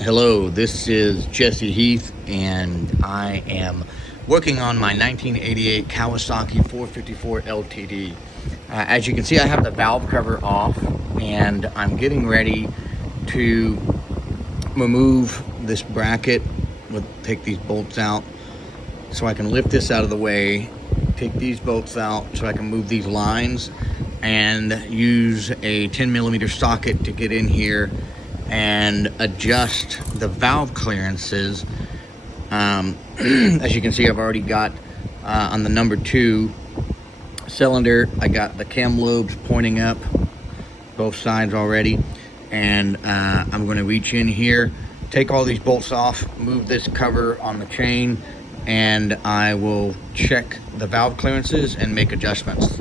Hello, this is Jesse Heath, and I am working on my 1988 Kawasaki 454 LTD. As you can see, I have the valve cover off, and I'm getting ready to remove this bracket. Take these bolts out so I can lift this out of the way, take these bolts out so I can move these lines, and use a 10mm socket to get in here and adjust the valve clearances. As you can see, I've already got on the number 2 cylinder, I got the cam lobes pointing up both sides already, and I'm going to reach in here, take all these bolts off, move this cover on the chain, and I will check the valve clearances and make adjustments.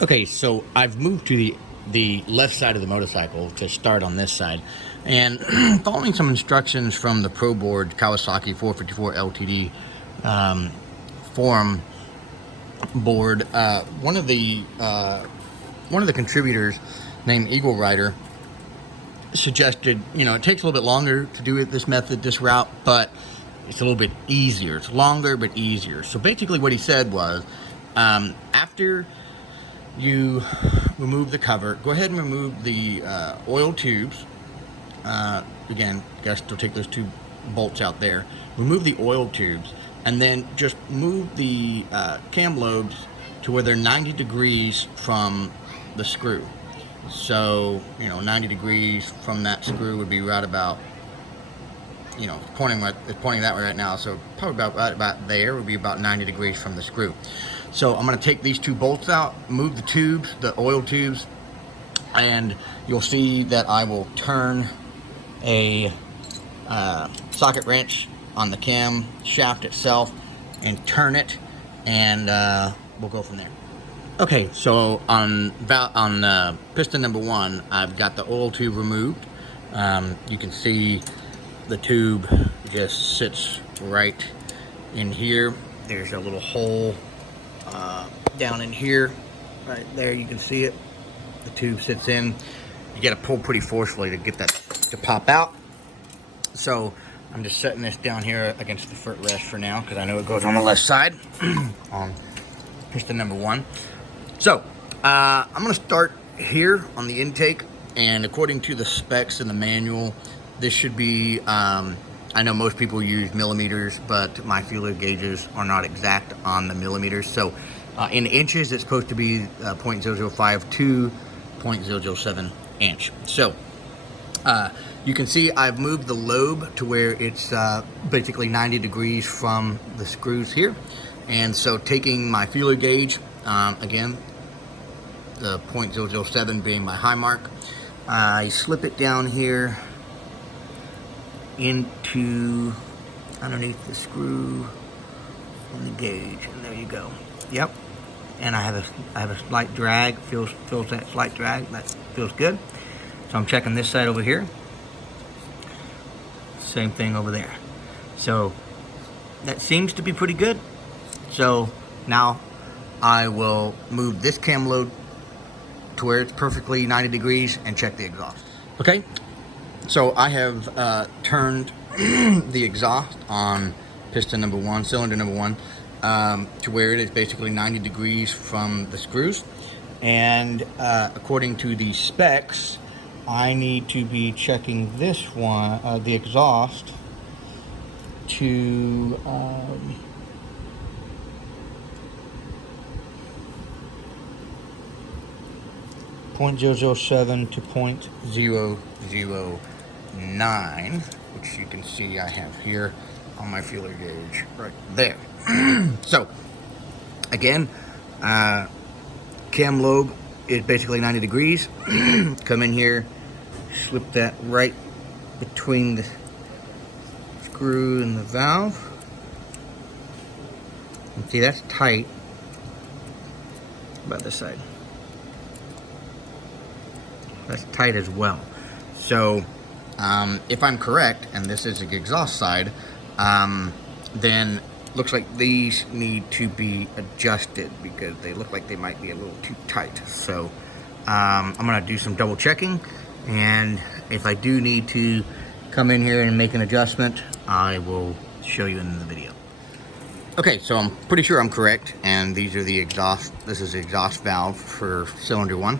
Okay, so I've moved to the left side of the motorcycle to start on this side, and following some instructions from the Pro Board Kawasaki 454 LTD forum board, one of the contributors named Eagle Rider suggested, it takes a little bit longer to do it this method, this route, but it's a little bit easier. It's longer but easier. So basically what he said was, after you remove the cover, go ahead and remove the oil tubes. Again, gotta still take those 2 bolts out there. Remove the oil tubes, and then just move the cam lobes to where they're 90 degrees from the screw. So 90 degrees from that screw would be right about, pointing that way right now, so probably about there would be about 90 degrees from the screw. So I'm going to take these 2 bolts out, move the tubes, the oil tubes, and you'll see that I will turn a socket wrench on the cam shaft itself and turn it, and we'll go from there. Okay, so on piston number 1, I've got the oil tube removed. You can see the tube just sits right in here. There's a little hole down in here, right there. You can see it. The tube sits in. You got to pull pretty forcefully to get that to pop out. So I'm just setting this down here against the footrest for now, because I know it goes on the left side on piston number 1. So I'm going to start here on the intake, and according to the specs in the manual, this should be, I know most people use millimeters, but my feeler gauges are not exact on the millimeters. So in inches, it's supposed to be 0.005 to 0.007 inch. So you can see I've moved the lobe to where it's basically 90 degrees from the screws here. And so taking my feeler gauge, again, the 0.007 being my high mark, I slip it down here into underneath the screw and the gauge, and there you go. Yep. And I have a slight drag. Feels that slight drag. That feels good. So I'm checking this side over here. Same thing over there. So that seems to be pretty good. So now I will move this cam lobe to where it's perfectly 90 degrees and check the exhaust. Okay. So I have turned the exhaust on piston number 1, cylinder number 1, to where it is basically 90 degrees from the screws. And according to the specs, I need to be checking this one, the exhaust, to 0.007 to 0.009, which you can see I have here on my feeler gauge right there. So again, cam lobe is basically 90 degrees. Come in here, slip that right between the screw and the valve. And see, that's tight by the side. That's tight as well. So if I'm correct, and this is the exhaust side, then looks like these need to be adjusted because they look like they might be a little too tight. So I'm gonna do some double checking, and if I do need to come in here and make an adjustment, I will show you in the video. Okay, so I'm pretty sure I'm correct, and these are the exhaust. This is the exhaust valve for cylinder 1.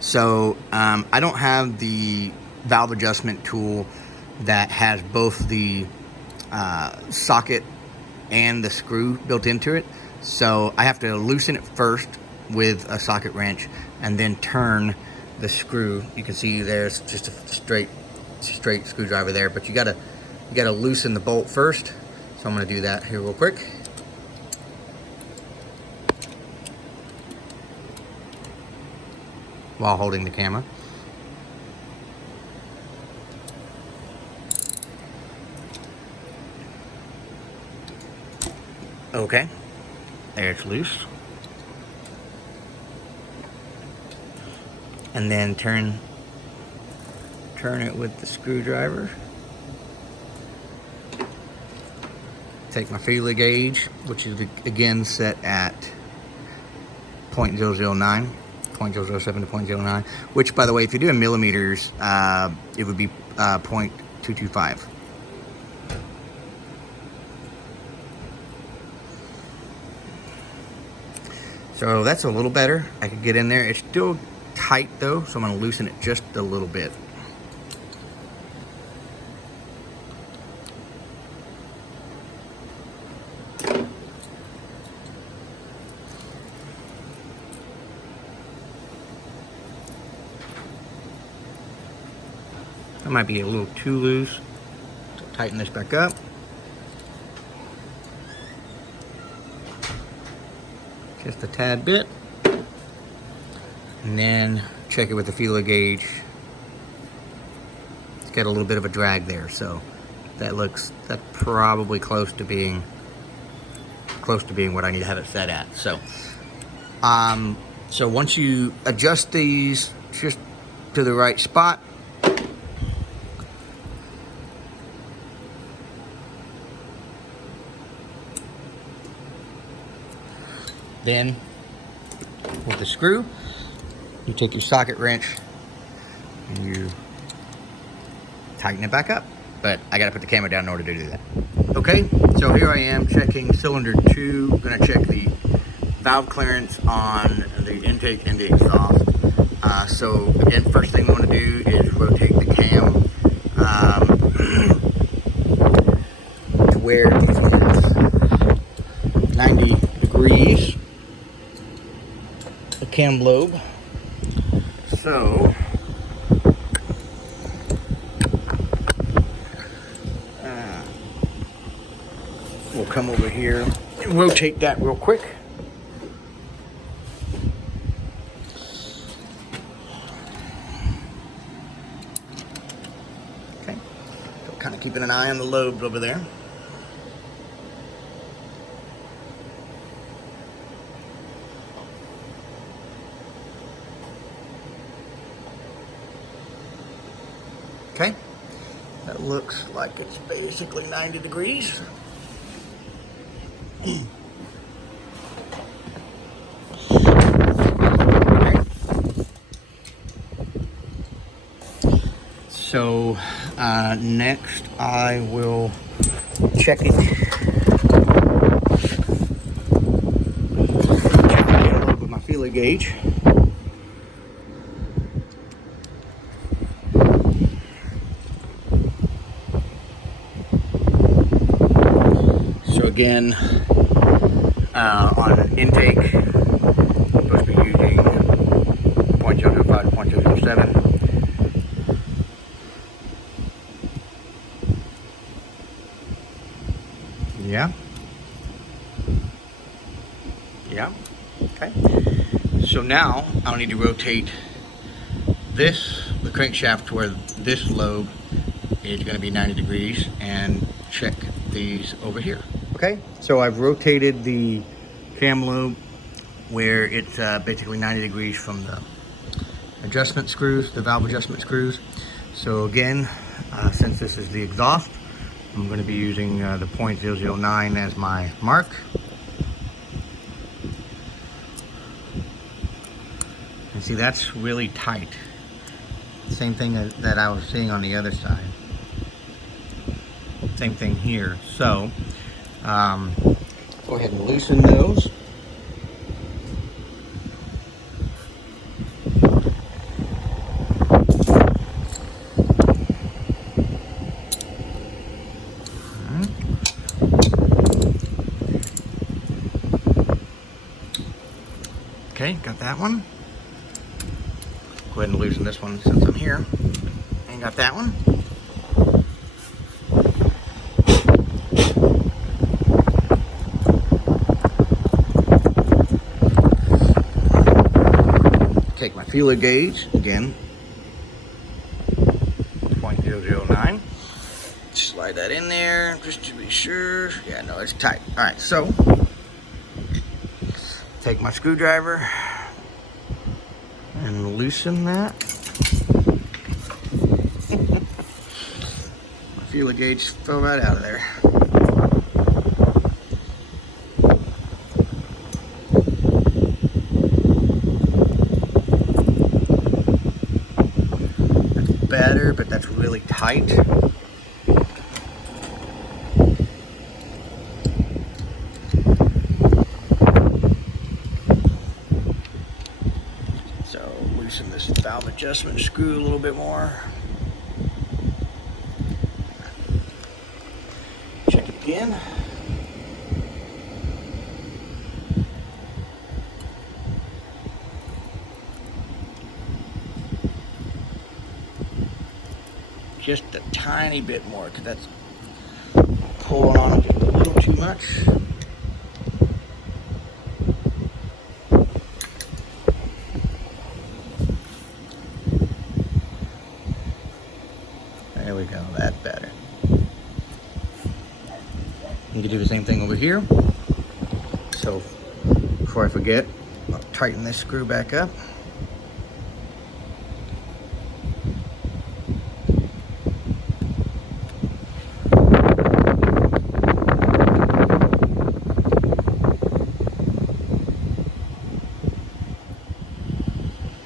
So I don't have the valve adjustment tool that has both the socket and the screw built into it. So I have to loosen it first with a socket wrench and then turn the screw. You can see there's just a straight screwdriver there, but you gotta loosen the bolt first. So I'm gonna do that here real quick. While holding the camera. Okay, there it's loose. And then turn it with the screwdriver. Take my feeler gauge, which is again set at 0.009. 0.007 to 0.09, which, by the way, if you do in millimeters, it would be 0.225. So that's a little better. I could get in there. It's still tight though, so I'm going to loosen it just a little bit. That might be a little too loose. So tighten this back up. Just a tad bit. And then check it with the feeler gauge. It's got a little bit of a drag there, so that's probably close to being what I need to have it set at. So so once you adjust these just to the right spot, then with the screw, you take your socket wrench and you tighten it back up. But I gotta put the camera down in order to do that. Okay, so here I am checking cylinder 2. I'm gonna check the valve clearance on the intake and the exhaust. So again, first thing I wanna do is rotate the cam to where it's 90 degrees. The cam lobe. So we'll come over here and rotate that real quick. Okay, so kind of keeping an eye on the lobes over there. Okay, that looks like it's basically 90 degrees. Okay. So next I will check it. With my feeler gauge. Again, on intake, I'm supposed to be using 0.005 to 0.007. Yeah. Okay. So now I'll need to rotate the crankshaft to where this lobe is going to be 90 degrees and check these over here. Okay, so I've rotated the cam lobe where it's basically 90 degrees from the adjustment screws, the valve adjustment screws. So again, since this is the exhaust, I'm going to be using the 0.009 as my mark. And see, that's really tight. Same thing that I was seeing on the other side. Same thing here. So go ahead and loosen those. Okay, got that one. Go ahead and loosen this one since I'm here. And got that one. Take my feeler gauge, again, 0.009. Slide that in there just to be sure. Yeah, no, it's tight. All right, so take my screwdriver and loosen that. My feeler gauge fell right out of there. That's better, but that's really tight. Loosen this valve adjustment screw a little bit more. Check it again. Just a tiny bit more, because that's pulling on just a little too much. There we go, that's better. You can do the same thing over here. So before I forget, I'll tighten this screw back up.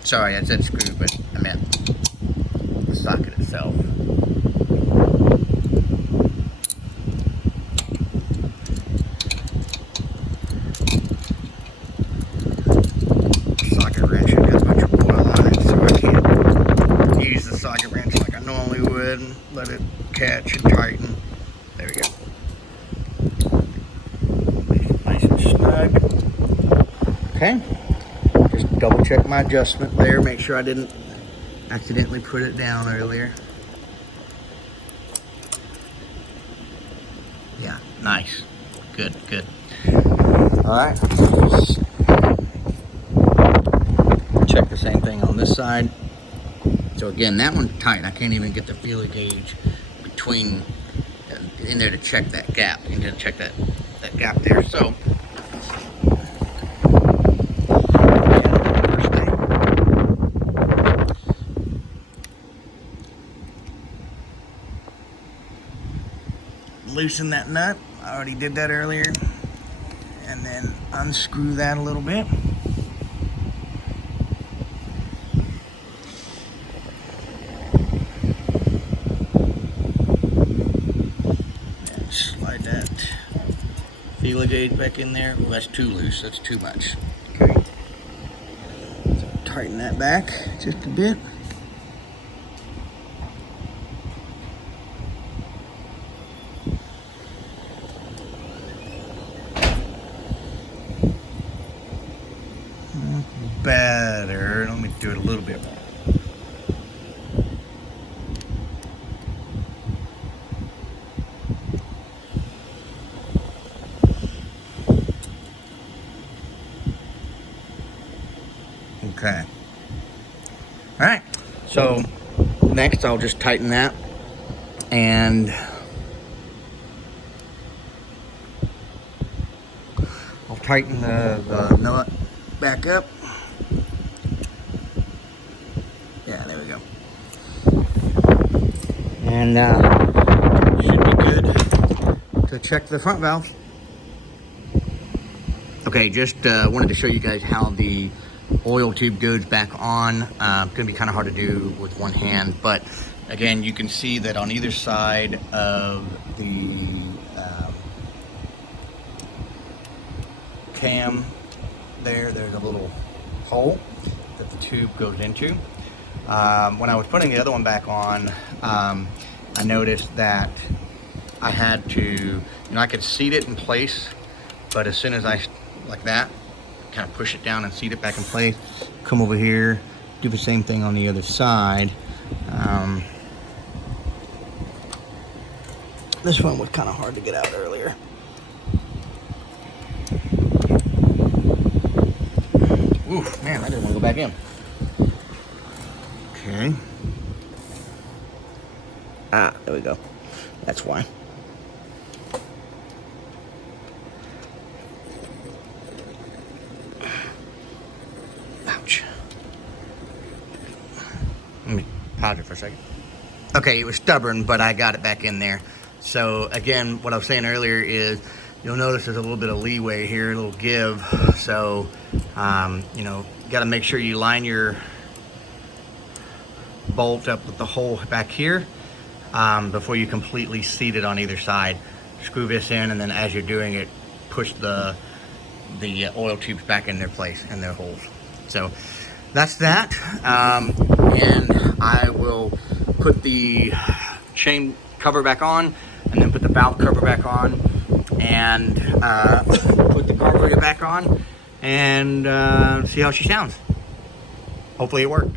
Sorry, I said screw, but I meant the socket itself. Socket wrench has got a bunch of oil on it, so I can't use the socket wrench like I normally would and let it catch and tighten. There we go. Make it nice and snug. Okay. Just double check my adjustment there, make sure I didn't accidentally put it down earlier. Yeah, nice. Good, good. All right. Check the same thing on this side. So again, that one's tight. I can't even get the feeler gauge between in there to check that gap. You need to check that gap there. So loosen that nut. I already did that earlier. And then unscrew that a little bit. And slide that feeler gauge back in there. Well, that's too loose. That's too much. Okay. So tighten that back just a bit. Better. Let me do it a little bit more. Okay. All right. So next I'll just tighten that and I'll tighten the nut back up. Yeah, there we go. And should be good to check the front valves. Okay, just wanted to show you guys how the oil tube goes back on. It's gonna be kind of hard to do with one hand, but Again, you can see that on either side of the cam there's a little hole that the tube goes into. When I was putting the other one back on, I noticed that I had to, I could seat it in place, but as soon as I, like that, kind of push it down and seat it back in place, come over here, do the same thing on the other side. This one was kind of hard to get out earlier. Oof, man, I didn't want to go back in. Okay. Ah, there we go. That's why. Ouch. Let me pause it for a second. Okay, it was stubborn, but I got it back in there. So again, what I was saying earlier is, you'll notice there's a little bit of leeway here, a little give. So, got to make sure you line your bolt up with the hole back here before you completely seat it on either side. Screw this in, and then as you're doing it, push the oil tubes back in their place, in their holes. So that's that. And I will put the chain cover back on, and then put the valve cover back on, and put the carburetor back on, and see how she sounds. Hopefully it worked.